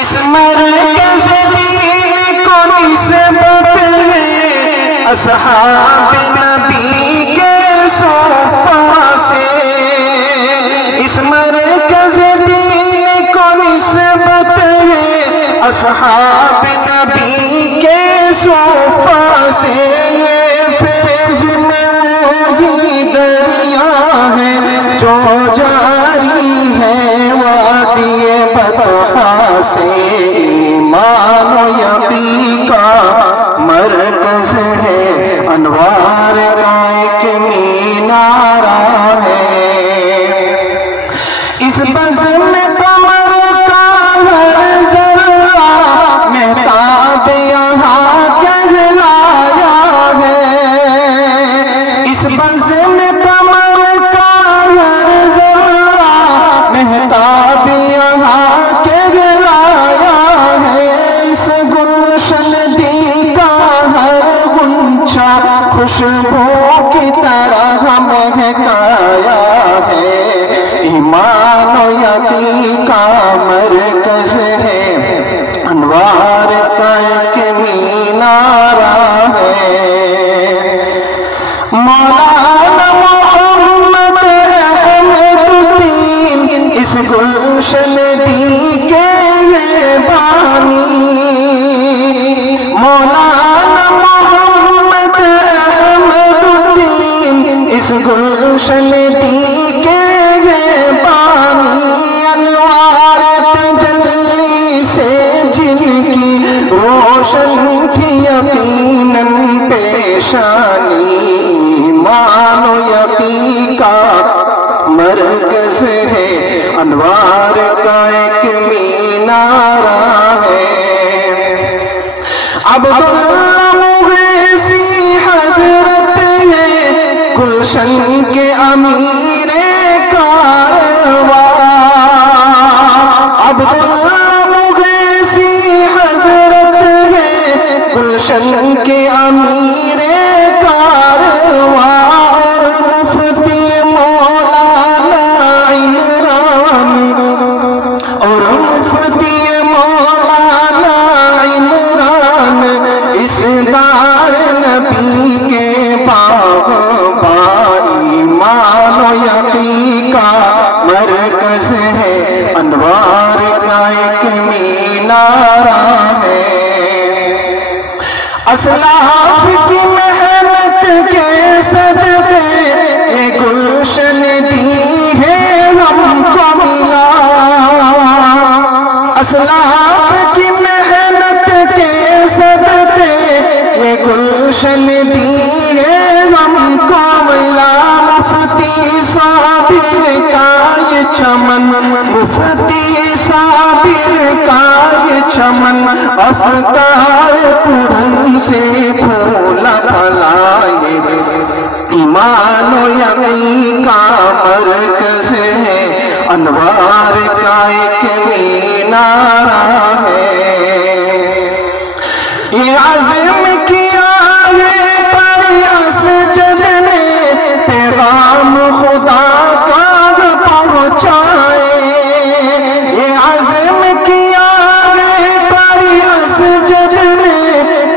इस मरकज़ दीन को निस्बत है असहाब नबी के सोफा से। इस मरकज़ दीन को निस्बत है असहाब नबी के सोफा से। ये फैज़ में वही दरिया है जो जारी है वादिए बतहा से। ईमान यकीन का मरकज़ है अनवार का एक मीनारा है। इस बज़्म में कमर का हर ज़र्रा महताब यहाँ कहलाया है। इस बज़्म में कमर का हर ज़र्रा महताब यहाँ कहलाया है। इस गुलशन दी का हर गुंचा खुशबू की तरह महकाया है। ईमान यकीन का मरकज़ है अनवार का एक मीनारा है। मौलाना मोहम्मद अहमदुद्दीन इस गुलशन दी के ये बानी। मौलाना मोहम्मद अहमदुद्दीन इस गुलशन दी के ये बानी। अनवार तजल्ली से जिनकी रोशन थी यकीनन पेशानी। मानो यकीन का मरकज़ है अनवार का एक मीनारा है। अब्दुल्लाह मुग़ीसी हज़रत है गुलशन के अमीरे कारवा। अब्दुल्लाह मुग़ीसी हज़रत है गुलशन के अमीरे कारवा। मुफ्ती मौलाना इमरान और मुफ्ती मौलाना इमरान इस दार नबी के बाग़बानी। मानो यकीन का मरकज़ है अनवार का एक मीनारा है। असलाफ की मेहनत के सदक़े ये गुलशन दी है हमको मिला। असलाफ की मेहनत के सदक़े ये गुलशन दी है हमको मिला। मुफ्ती साबिर का ये चमन मुफ्ती साबिर का ये चमन अफ़कार पुरन से फूला फलाए। ईमान यकीन का मरकज़ है अनवार का एक मीनारा है। ये आज़म किया है पर असजद ने पैगाम खुदा का पहुँचाए। ये आज़म किया है पर असजद ने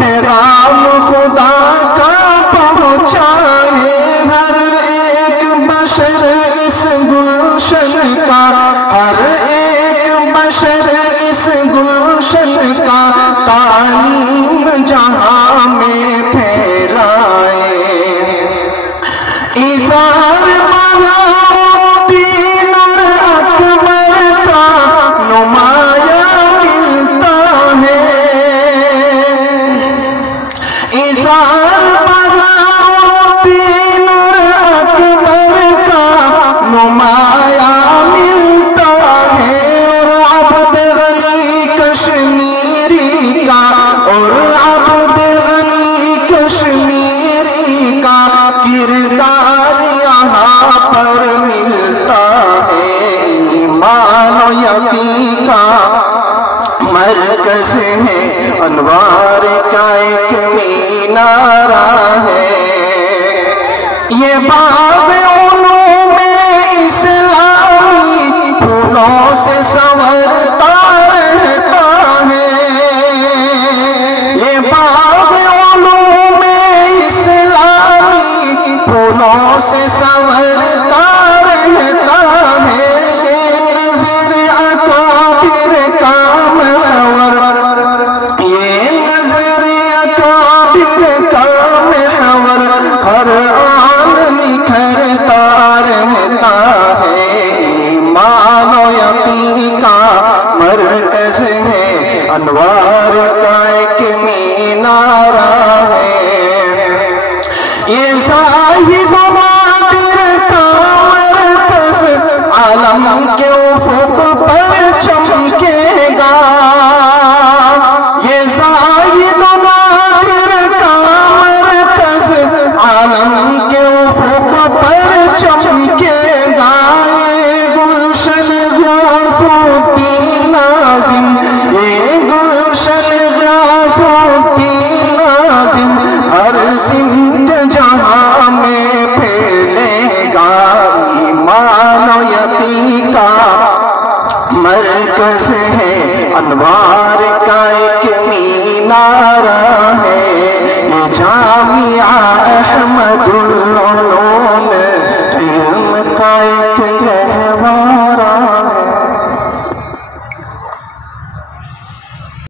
पैगाम खुदा का पहुँचाए। हर एक बशर इस गुलशन का हर एक बशर इस मरकज है, अनवार का एक मीनारा है। ये बाग उलूम इस्लामी फूलों से संवरता रहता है। ये बाग उलूम इस्लामी फूलों से संवरता रहता है। ये नज़र अकाबिर का महवर, ये नज़र अकाबिर का महवर हर आन निखरता रहता है। ईमान और यकीन का मरकज है, अनवार का एक मीनारा है। ये ज़ाहिद बातिर का मरकज आलम के उफ़ुक़ पर चमकेगा। ये ज़ाहिद बातिर का मरकज आलम के उफ़ुक़ पर चमकेगा। ये गुलशन ग़ियासुद्दीन नाज़िम, ये गुलशन ग़ियासुद्दीन नाज़िम हर सिमत जहां में फैलेगा। ईमान और यकीन का मरकज है, अनवार का एक मीनारा